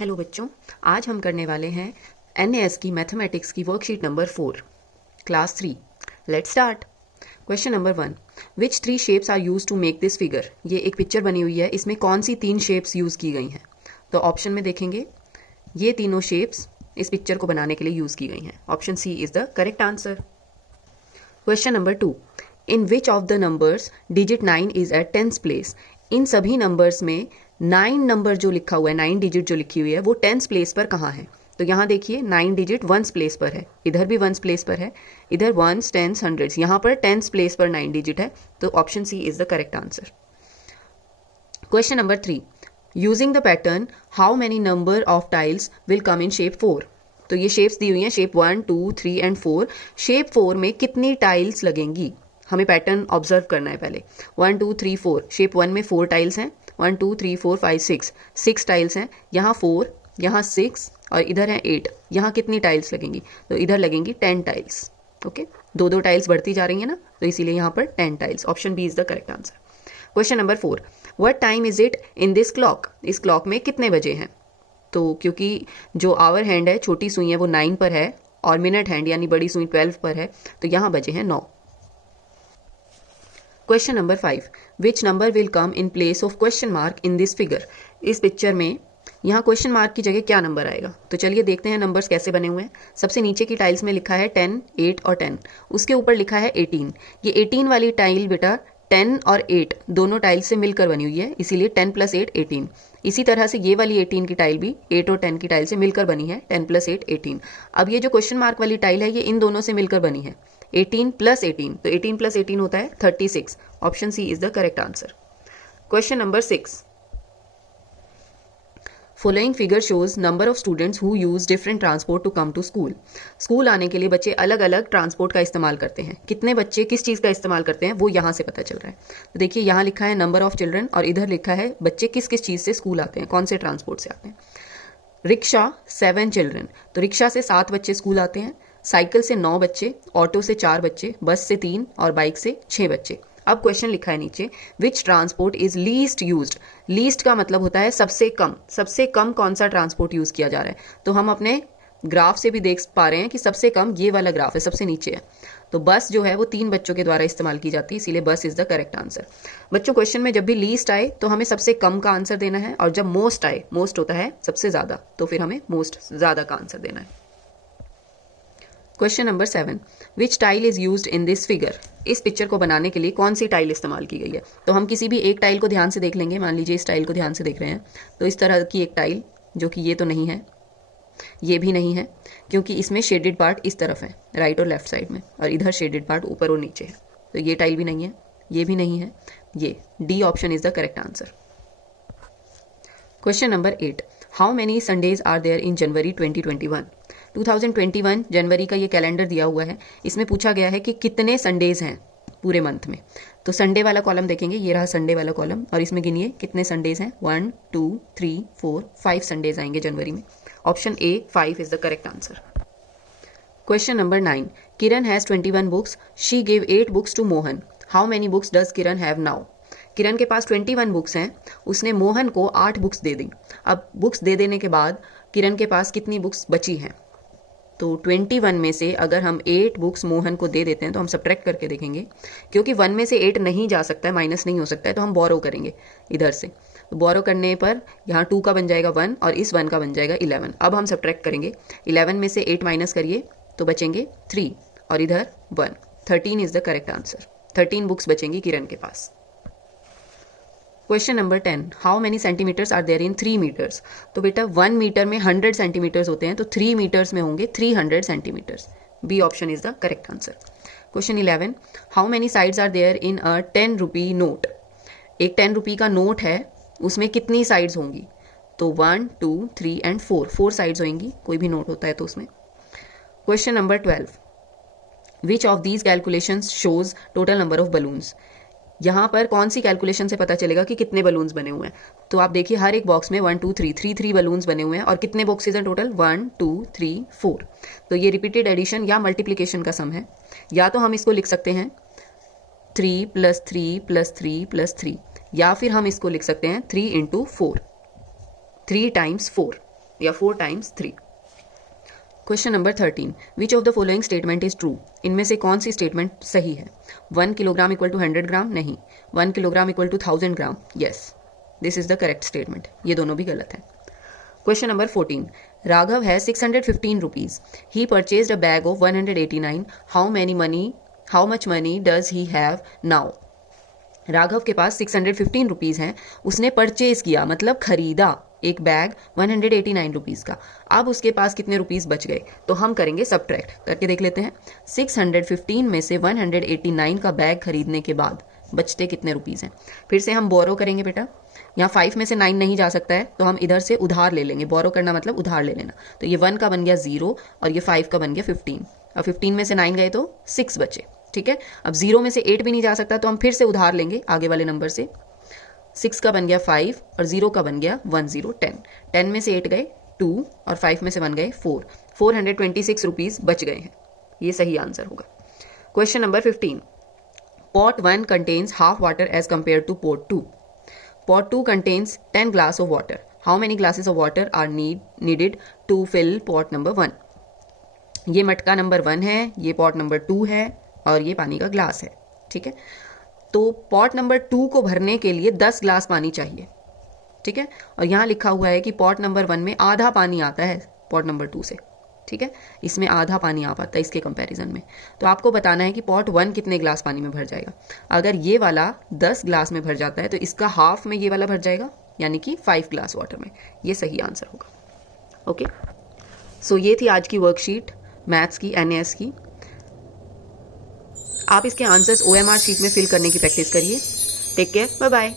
Hello बच्चों, आज हम करने वाले हैं एनएएस की मैथमेटिक्स की worksheet number 4 class 3। Let's start. Question number 1, which 3 shapes are use to make this figure. ये एक पिक्चर बनी हुई है, इसमें कौन सी 3 शेप्स यूज की गई हैं। तो ऑप्शन में देखेंगे ये तीनों शेप्स इस पिक्चर को बनाने के लिए यूज की गई हैं। Option C is the correct answer. Question number 2, in which of the numbers digit 9 is at 10th place. इन सभी नंबर्स में 9 नंबर जो लिखा हुआ है, 9 डिजिट जो लिखी हुई है वो 10th प्लेस पर कहाँ है। तो यहाँ देखिए 9 डिजिट 1st प्लेस पर है, इधर भी 1st प्लेस पर है, इधर 1s 10s 100s, यहाँ पर 10th प्लेस पर 9 डिजिट है। तो option C is the correct answer. Question number 3, using the pattern how many number of tiles will come in shape 4। तो ये शेप्स दी हुई हैं, शेप 1 2 3 एंड 4। शेप 4 में कितनी टाइल्स लगेंगी, हमें पैटर्न ऑब्जर्व करना है पहले। 1 2 3 4, शेप 1 में 4 टाइल्स हैं, 1 2 3 4 5 6 टाइल्स हैं, यहाँ 4, यहाँ 6 और इधर है 8। यहाँ कितनी टाइल्स लगेंगी, तो इधर लगेंगी 10 टाइल्स। ओके, दो टाइल्स बढ़ती जा रही है ना, तो इसीलिए यहाँ पर 10 tiles. Option B is the correct answer. Question number 4, what time is it in this clock. इस क्लॉक में कितने बजे हैं। तो क्योंकि जो आवर हैंड है, छोटी सुई है, वो 9 पर है और मिनट हैंड यानी बड़ी सुई 12 पर है, तो यहाँ बजे हैं 9। Question number 5, which number will come in place of question mark in this figure. इस पिक्चर में यहाँ क्वेश्चन मार्क की जगह क्या नंबर आएगा। तो चलिए देखते हैं नंबर्स कैसे बने हुए हैं। सबसे नीचे की टाइल्स में लिखा है 10, 8 और 10। उसके ऊपर लिखा है 18। ये 18 वाली टाइल बेटा 10 और 8 दोनों टाइल से मिलकर बनी हुई है, इसीलिए 10 + 8 18। इसी तरह से ये वाली 18 की टाइल भी 8 और 10 की टाइल से मिलकर बनी है, 10 + 8 18। अब ये जो क्वेश्चन मार्क वाली टाइल है ये इन दोनों से मिलकर बनी है, 18 + 18। तो 18 + 18 होता है 36। Option C is the correct answer. Question number 6, following figure shows number of students who use different transport to come to school. School आने के लिए बच्चे अलग अलग ट्रांसपोर्ट का इस्तेमाल करते हैं। कितने बच्चे किस चीज़ का इस्तेमाल करते हैं वो यहाँ से पता चल रहा है। तो देखिए यहाँ लिखा है नंबर ऑफ चिल्ड्रन और इधर लिखा है बच्चे किस किस चीज़ से स्कूल आते हैं, कौन से ट्रांसपोर्ट से आते हैं। रिक्शा 7 चिल्ड्रन, तो रिक्शा से 7 बच्चे स्कूल आते हैं, साइकिल से 9 बच्चे, ऑटो से 4 बच्चे, बस से 3 और बाइक से 6 बच्चे। अब क्वेश्चन लिखा है नीचे, विच transport is least used. Least का मतलब होता है सबसे कम। सबसे कम कौन सा ट्रांसपोर्ट यूज किया जा रहा है। तो हम अपने ग्राफ से भी देख पा रहे हैं कि सबसे कम ये वाला ग्राफ है, सबसे नीचे है। तो बस जो है वो 3 बच्चों के द्वारा इस्तेमाल की जाती है, इसीलिए बस इज द करेक्ट आंसर। बच्चों क्वेश्चन में जब भी लीस्ट आए तो हमें सबसे कम का आंसर देना है, और जब मोस्ट आए, मोस्ट होता है सबसे ज्यादा, तो फिर हमें मोस्ट ज्यादा का आंसर देना है। Question number 7, which tile is used in this figure. इस पिक्चर को बनाने के लिए कौन सी टाइल इस्तेमाल की गई है। तो हम किसी भी एक टाइल को ध्यान से देख लेंगे। मान लीजिए इस टाइल को ध्यान से देख रहे हैं, तो इस तरह की एक टाइल, जो कि ये तो नहीं है, ये भी नहीं है, क्योंकि इसमें शेडेड पार्ट इस तरफ है, राइट और लेफ्ट साइड में, और इधर शेडेड पार्ट ऊपर और नीचे है। तो ये टाइल भी नहीं है, ये भी नहीं है, ये D option is the correct answer. Question number 8, how many Sundays are there in January 2021। 2021 जनवरी का ये कैलेंडर दिया हुआ है, इसमें पूछा गया है कि कितने संडेज हैं पूरे मंथ में। तो संडे वाला कॉलम देखेंगे, ये रहा संडे वाला कॉलम, और इसमें गिनिए कितने संडेज हैं। 1 2 3 4 5 संडेज आएंगे जनवरी में। Option A 5 is the correct answer. Question number 9, Kiran has 21 books, she gave 8 books to Mohan, how many books does Kiran have now. Kiran के पास 21 बुक्स हैं, उसने मोहन को 8 बुक्स दे दी। अब बुक्स दे देने के बाद किरण के पास कितनी बुक्स बची हैं। तो 21 में से अगर हम 8 बुक्स मोहन को दे देते हैं तो हम सब्ट्रैक्ट करके देखेंगे, क्योंकि 1 में से 8 नहीं जा सकता है, माइनस नहीं हो सकता है, तो हम बोरो करेंगे इधर से। तो बोरो करने पर यहाँ 2 का बन जाएगा 1 और इस 1 का बन जाएगा 11। अब हम सब्ट्रैक्ट करेंगे, 11 में से 8 माइनस करिए तो बचेंगे 3 और इधर 1। 13 is the correct answer. 13 books बचेंगी किरण के पास। Question number 10, how many centimetres are there in 3 metres. तो बेटा 1 मीटर में 100 सेंटीमीटर्स होते हैं, तो 3 मीटर्स में होंगे 300 centimetres. B option is the correct answer. Question 11, how many sides are there in a 10 rupee note. एक 10 रुपी का नोट है, उसमें कितनी साइड्स होंगी। तो 1 2 3 एंड 4 साइड्स होंगी, कोई भी नोट होता है तो उसमें। Question number 12, which of these calculations shows total number of balloons. यहाँ पर कौन सी कैलकुलेशन से पता चलेगा कि कितने बलून्स बने हुए हैं। तो आप देखिए हर एक बॉक्स में 1 2 3 3 बलून्स बने हुए हैं, और कितने बॉक्सेज हैं टोटल 1 2 3 4। तो ये रिपीटेड एडिशन या मल्टीप्लिकेशन का सम है। या तो हम इसको लिख सकते हैं 3 + 3 + 3 + 3, या फिर हम इसको लिख सकते हैं 3 × 4, 3 × 4। या 4 times 3। Question number 13, which of the following statement is true? इनमें से कौन सी स्टेटमेंट सही है? 1 किलोग्राम इक्वल टू 100 ग्राम, नहीं। 1 kilogram equal to 1000 gram, yes, this is the correct statement. ये दोनों भी गलत है। क्वेश्चन नंबर 14, राघव है 615 rupees, he purchased a bag of 189, how much money does he have now? Raghav के पास 615 रुपीज़ हैं, उसने परचेज किया मतलब खरीदा एक बैग 189 रुपीज़ का। अब उसके पास कितने रुपीज़ बच गए? तो हम करेंगे सब्ट्रैक्ट करके देख लेते हैं। 615 में से 189 का बैग खरीदने के बाद बचते कितने रुपीज़ हैं? फिर से हम बोरो करेंगे बेटा, यहाँ 5 में से 9 नहीं जा सकता है तो हम इधर से उधार ले लेंगे। बोरो करना मतलब उधार ले लेना। तो ये 1 का बन गया 0 और ये 5 का बन गया 15। अब 15 में से 9 गए तो 6 बचे, ठीक है। अब 0 में से 8 भी नहीं जा सकता तो हम फिर से उधार लेंगे आगे वाले नंबर से। 6 का बन गया 5 और 0 का बन गया 1 0 10। 10 में से 8 गए 2 और 5 में से 1 गए 4। 426 रुपीज़ बच गए हैं, ये सही आंसर होगा। Question number 15, pot 1 contains half water as compared to pot 2. Pot 2 contains 10 glass of water. How many glasses of water are needed to fill pot number 1? ये मटका नंबर 1 है, ये पॉट नंबर 2 है और ये पानी का ग्लास है, ठीक है। तो पॉट नंबर 2 को भरने के लिए 10 ग्लास पानी चाहिए, ठीक है। और यहाँ लिखा हुआ है कि पॉट नंबर 1 में आधा पानी आता है पॉट नंबर 2 से, ठीक है। इसमें आधा पानी आ पाता है इसके कंपैरिजन में। तो आपको बताना है कि पॉट 1 कितने ग्लास पानी में भर जाएगा। अगर ये वाला 10 ग्लास में भर जाता है तो इसका हाफ में ये वाला भर जाएगा, यानी कि 5 ग्लास वाटर में। ये सही आंसर होगा। ओके, सो ये थी आज की वर्कशीट मैथ्स की, NAS की। आप इसके आंसर्स OMR शीट में फिल करने की प्रैक्टिस करिए। Take care, bye bye.